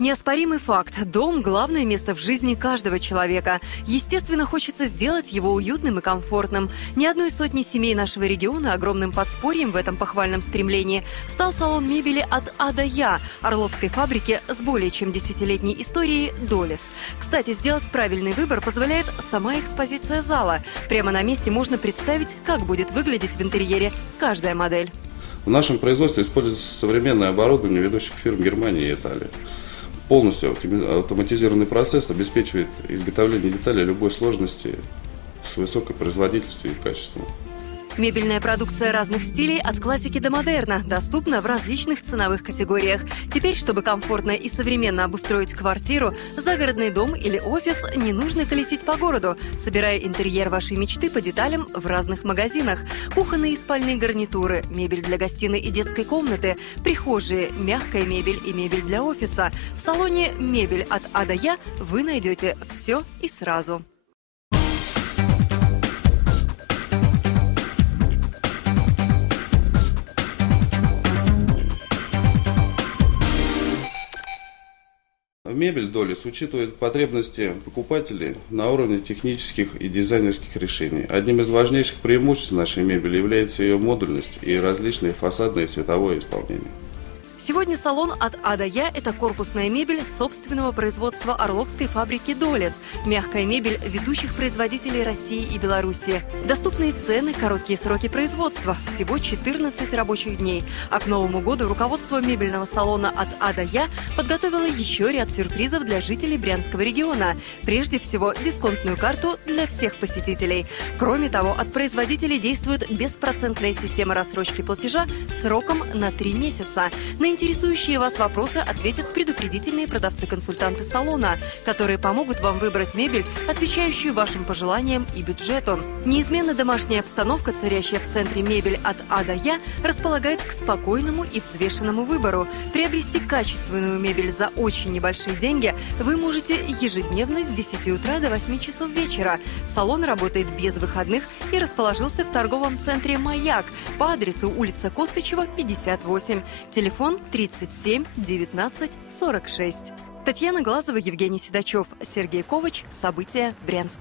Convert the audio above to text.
Неоспоримый факт. Дом – главное место в жизни каждого человека. Естественно, хочется сделать его уютным и комфортным. Ни одной сотни семей нашего региона огромным подспорьем в этом похвальном стремлении стал салон мебели от А до Я Орловской фабрики с более чем десятилетней историей «Долес». Кстати, сделать правильный выбор позволяет сама экспозиция зала. Прямо на месте можно представить, как будет выглядеть в интерьере каждая модель. В нашем производстве используется современное оборудование ведущих фирм Германии и Италии полностью автоматизированный процесс обеспечивает изготовление деталей любой сложности с высокой производительностью и качеством. Мебельная продукция разных стилей от классики до модерна доступна в различных ценовых категориях. Теперь, чтобы комфортно и современно обустроить квартиру, загородный дом или офис, не нужно колесить по городу, собирая интерьер вашей мечты по деталям в разных магазинах. Кухонные и спальные гарнитуры, мебель для гостиной и детской комнаты, прихожие, мягкая мебель и мебель для офиса. В салоне «Мебель от А до Я» вы найдете все и сразу. Мебель Долис учитывает потребности покупателей на уровне технических и дизайнерских решений. Одним из важнейших преимуществ нашей мебели является ее модульность и различные фасадные и световое исполнение. Сегодня салон от А до Я – это корпусная мебель собственного производства Орловской фабрики «Долес». Мягкая мебель ведущих производителей России и Беларуси. Доступные цены, короткие сроки производства – всего 14 рабочих дней. А к Новому году руководство мебельного салона от А до Я подготовило еще ряд сюрпризов для жителей Брянского региона. Прежде всего, дисконтную карту для всех посетителей. Кроме того, от производителей действует беспроцентная система рассрочки платежа сроком на 3 месяца. На интересующие вас вопросы ответят предупредительные продавцы-консультанты салона, которые помогут вам выбрать мебель, отвечающую вашим пожеланиям и бюджету. Неизменно домашняя обстановка, царящая в центре мебель от А до Я, располагает к спокойному и взвешенному выбору. Приобрести качественную мебель за очень небольшие деньги вы можете ежедневно с 10 утра до 8 часов вечера. Салон работает без выходных и расположился в торговом центре «Маяк» по адресу улица Костычева, 58. Телефон 37 19 46. Татьяна Глазова, Евгений Седачев, Сергей Ковач. События. Брянск.